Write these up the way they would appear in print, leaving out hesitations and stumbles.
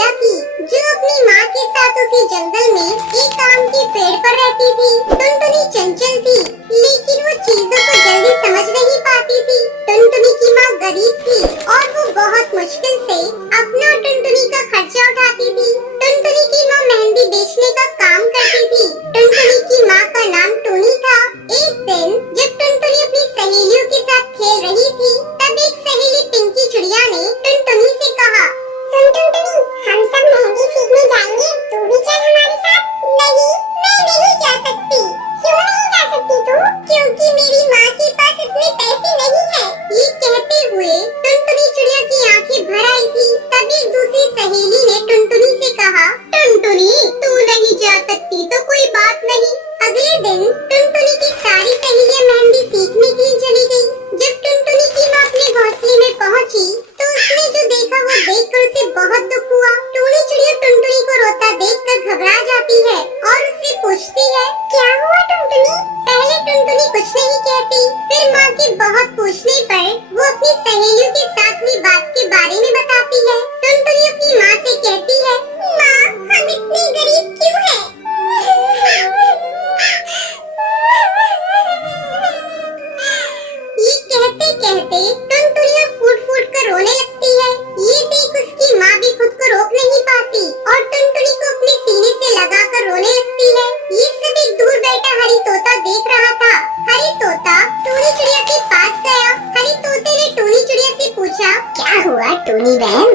चिड़िया की, जो अपनी माँ के साथ उसी जंगल में एक आम के पेड़ पर रहती थी। टुनटुनी चंचल थी, लेकिन वो चीजों को जल्दी समझ नहीं पाती थी। टुनटुनी की माँ गरीब थी और वो बहुत मुश्किल से अपना और टुनटुनी का खर्चा उठाती थी। टुनटुनी की माँ मेहंदी बेचने का काम करती थी। टुनटुनी की माँ का नाम टोनी था। एक दिन जब टुनटुनी अपनी सहेलियों के साथ खेल रही थी, तब एक सहेली पिंकी चिड़िया ने टुनटुनी से कहा, सुन टुनटुनी, हम सब मेहंदी सीखने जाएंगे, तू भी चल हमारे साथ। नहीं, मैं नहीं जा सकती। क्यों नहीं जा सकती तू? क्योंकि मेरी माँ के पास इतने पैसे नहीं है। ये कहते हुए टुनटुनी चिड़िया की आंखें भर आई थी। तब एक दूसरी सहेली ने टुनटुनी से कहा, टुनटुनी, तू नहीं जा सकती तो कोई बात नहीं। अगले दिन टुनटुनी की सारी सहेलियां मेहंदी सीखने के लिए चली गयी। जब टुनटुनी की माँ अपने घोंसले में पहुँची, तो उसने जो देखा वो देखकर उसे बहुत दुख हुआ। टोनी चिड़िया टुनटुनी को रोता देखकर घबरा जाती है और उससे पूछती है, क्या हुआ टुनटुनी? पहले टुनटुनी कुछ नहीं कहती, फिर माँ के बहुत पूछने पर वो अपनी सहेलियों के साथ हुई बात के बारे में बताती है। टुनटुनी अपनी माँ से कहती है, माँ, हम इतने गरीब क्यों हैं? ये कहते कहते टुनटुनी फूट फूट कर रोने लगती है। ये देख उसकी माँ भी खुद को रोक नहीं पाती और टुनटुनी को अपने सीने से लगाकर रोने लगती है। ये सब एक दूर बैठा हरी तोता देख रहा था। हरी तोता टोनी चिड़िया के पास गया। हरी तोते ने टोनी चिड़िया से पूछा, क्या हुआ टोनी बहन?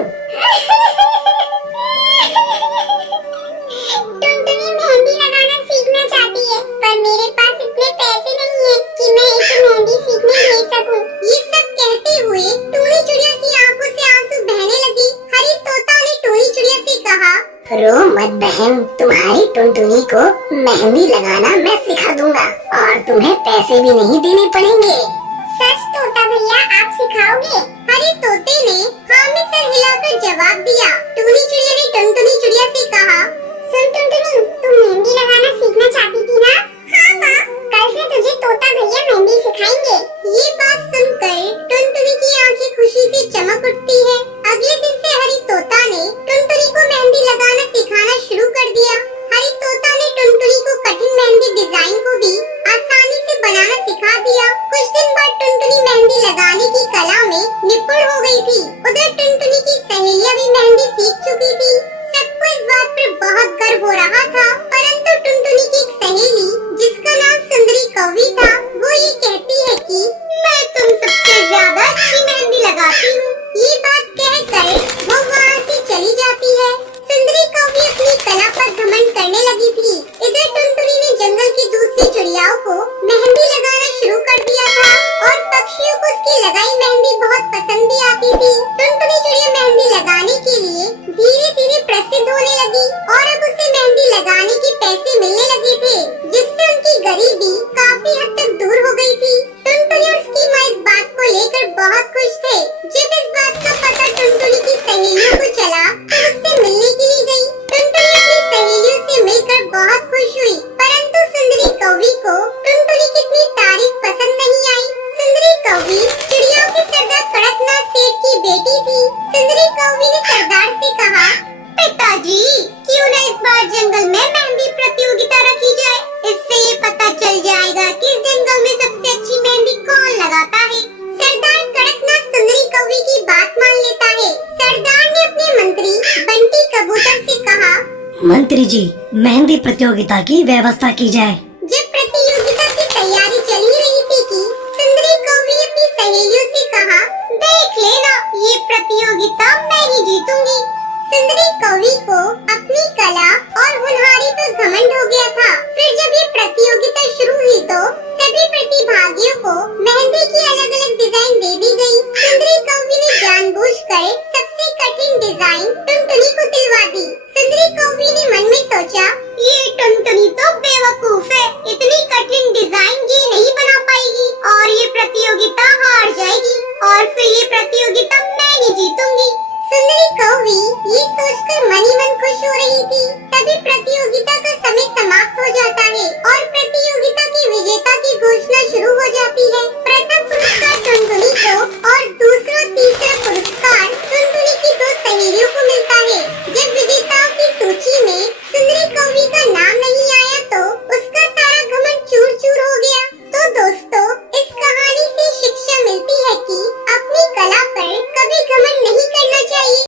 टुनटुनी मेहंदी लगाना सीखना चाहती है, पर मेरे पास इतने पैसे नहीं है कि मैं इसे मेहंदी सीखने भेज सकूं। ये सब कहते हुए टोनी चिड़िया की आंखों से आंसू बहने लगी। हरी तोता ने टोनी चिड़िया से कहा, रो मत बहन, तुम्हारी टुनटुनी को मेहंदी लगाना मैं सिखा दूंगा और तुम्हें पैसे भी नहीं देने पड़ेंगे। सच तोता भैया, आप सिखाओगे? हरी तोते ने हाँ में सर हिलाकर जवाब दिया। टोनी चिड़िया ने टुनटुनी चिड़िया से कहा, सुन टुनटुनी, तुम मेहंदी लगाना सीखना चाहती थी ना? हाँ माँ, कल से तुझे तोता भैया मेहंदी सिखाएंगे। ये बात सुनकर टुनटुनी की आंखें खुशी से चमक उठती है। अगले दिन से हरी तोता ने टुनटुनी को मेहंदी लगाना सिखाना शुरू कर दिया। हरी तोता ने टुनटुनी को कठिन मेहंदी डिजाइन को भी आसानी से बनाना सिखा दिया। कुछ दिन बाद टुनटुनी मेहंदी लगाने की कला में निपुण हो गई थी। उधर टुनटुनी की सहेलियां भी मेहंदी सीख चुकी थी। सबको इस बात पर बहुत गर्व हो रहा था, परंतु टुनटुनी की एक सहेली जिसका नाम सुंदरी कौवी था, वो ये कहती है कि मैं तुम सबसे ज्यादा अच्छी मेहंदी लगाती हूँ। ये बात कहकर वो वहाँ से चली जाती है। सुंदरी कौवी अपनी कला पर घमंड करने लगी थी। इधर टुनटुनी ने जंगल की दूसरी चिड़ियाओं को मेहंदी लगाना शुरू कर दिया था और पक्षियों को उसकी लगाई मेहंदी बहुत पसंद भी आती थी। टुनटुनी चिड़िया मेहंदी लगाने के लिए धीरे धीरे प्रसिद्ध होने लगी और अब उसे मेहंदी लगाने के पैसे मिलने लगे थे, जिससे उनकी गरीबी काफी हद तक दूर हो गई थी। टुनटुनी और उसकी माँ इस बात को लेकर बहुत खुश थे। जब इस बात का पता टुनटुनी की सहेलियों को चला तो उससे मिलने के लिए गई। टुनटुनी अपनी सहेलियों से मिलकर बहुत खुश हुई, परंतु सुंदरी कौवी को टुनटुनी की इतनी तारीफ पसंद नहीं आई। सुंदरी कौवी चिड़ियाओं के सरदार कड़कनाथ सेठ की बेटी थी। सुंदरी कौवी ने सरदार से कहा, पिताजी, क्यों न इस बार जंगल में मेहंदी प्रतियोगिता रखी जाए। इससे ये पता चल जाएगा कि इस जंगल में सबसे अच्छी मेहंदी कौन लगाता है। सरदार कड़कनाथ सुंदरी कौवी की बात मान लेता है। सरदार ने अपने मंत्री बंटी कबूतर से कहा, मंत्री जी, मेहंदी प्रतियोगिता की व्यवस्था की जाए। जब प्रतियोगिता की तैयारी चल ही रही थी कि सुंदरी कौवी ने अपनी सहेलियों से कहा, देख लेना, ये प्रतियोगिता मैं ही जीतूंगी। सुंदरी कौवी को अपनी कला और होनहारी पर घमंड हो गया था। फिर जब ये प्रतियोगिता शुरू हुई तो सभी प्रतिभागियों को मेहंदी की अलग अलग डिजाइन दे दी गई। सुंदरी कौवी ने जानबूझकर सबसे कठिन डिजाइन टुनटुनी को दिलवा दी। सुंदरी कौवी ने मन में सोचा, ये टुनटुनी तो बेवकूफ है, इतनी कठिन डिजाइन ये नहीं बना पाएगी और ये प्रतियोगिता हार जाएगी और फिर ये प्रतियोगिता मैं ही जीतूंगी। सुंदरी कौवी ये सोचकर मन ही मन खुश हो रही थी।